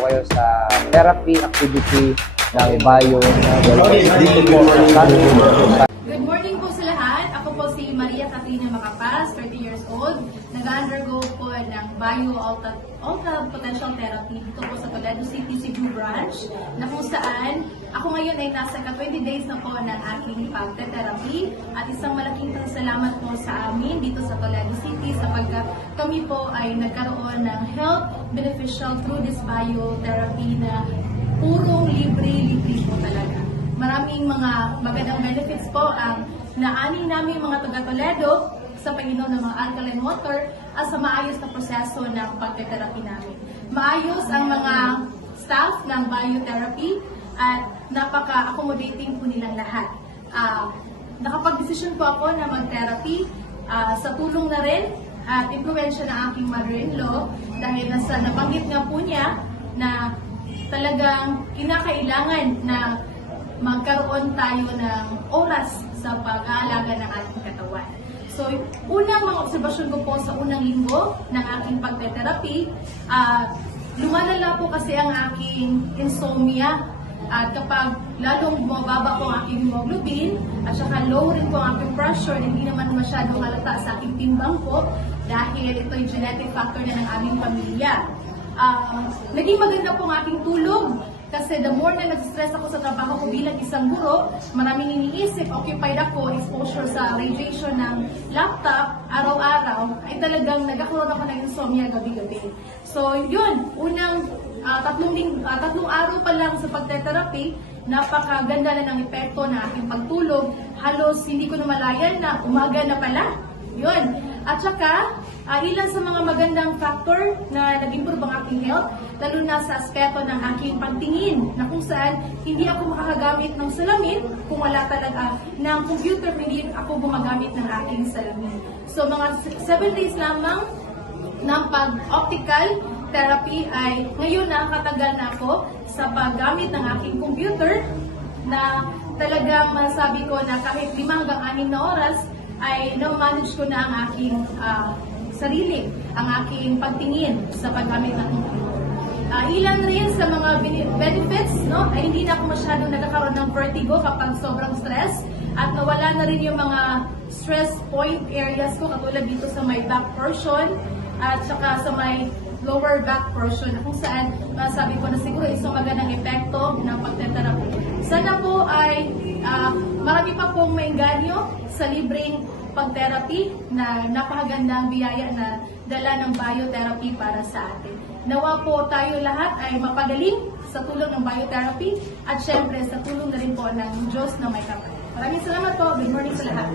kayo sa therapy activity ng Bayo. Dito po sa Good morning po sa lahat. Ako po si Maria Catrina Macapas, 30 years old. Nag-undergo po ng Bayo Alta Potential Therapy dito po sa Toledo City, Cebu branch, na kung saan ako ngayon ay nasa 20 days na po ng aking pagte-therapy at isang malaking salamat po sa amin dito sa Toledo City sapagkat kami po ay nagkaroon ng health beneficial through this Bayo therapy na purong libre po talaga. Maraming mga magandang benefits po ang naani namin mga taga-Toledo sa pag-inom ng mga alkaline water at sa maayos na proseso ng pagte-therapy namin. Maayos ang mga staff ng biotherapy at napaka-accommodating po nilang lahat. Nakapag-desisyon po ako na mag-therapy sa tulong na rin at impluwensya ng aking mother-in-law dahil nabanggit nga po niya na talagang kinakailangan na magkaroon tayo ng oras sa pag-aalaga ng ating katawan. So, unang mga obserbasyon ko po sa unang linggo ng aking pagte-therapy, lumalala po kasi ang aking insomnia at kapag lalong bumababa po ang aking hemoglobin at saka low rin po ang aking pressure, hindi naman masyadong halata sa aking timbang po dahil ito yung genetic factor na ng aming pamilya. Naging maganda po ang aking tulog kasi the more na nag-stress ako sa trabaho ko bilang isang guro, maraming iniisip, occupied ako, exposure sa radiation ng laptop, araw-araw, ay talagang nagkakaroon ako ng insomnia gabi-gabi. So yun, unang tatlong araw pa lang sa pagte-therapy, napakaganda na ng epekto ng aking pagtulog. Halos hindi ko namalayan na umaga na pala. Yun. At saka, ilan sa mga magandang factor na nag-improve ang aking health, lalo na sa aspeto ng aking pagtingin, na kung saan hindi ako makakagamit ng salamin kung wala talaga ng computer, hindi ako gumagamit ng aking salamin. So, mga 7 days lamang ng pag-optical therapy ay ngayon nakakatagal na ako sa paggamit ng aking computer na talagang masabi ko na kahit 5 hanggang 6 na oras ay na-manage ko na ang aking sarili, ang aking pagtingin sa paggamit ng computer. Ilan rin sa mga benefits, no, ay hindi na ako masyadong nagkakaroon ng vertigo kapag sobrang stress at nawala na rin yung mga stress point areas ko katulad dito sa may back portion at saka sa may lower back portion kung saan sabi ko na siguro isang magandang epekto ng pagte-therapy. Sana po ay marami pa pong maengganyo sa libreng pag-therapy na napakagandang biyaya na dala ng biotherapy para sa atin. Nawa po tayo lahat ay mapagaling sa tulong ng biotherapy at syempre sa tulong na rin po ng Diyos na may kapal. Maraming salamat po. Good morning sa lahat.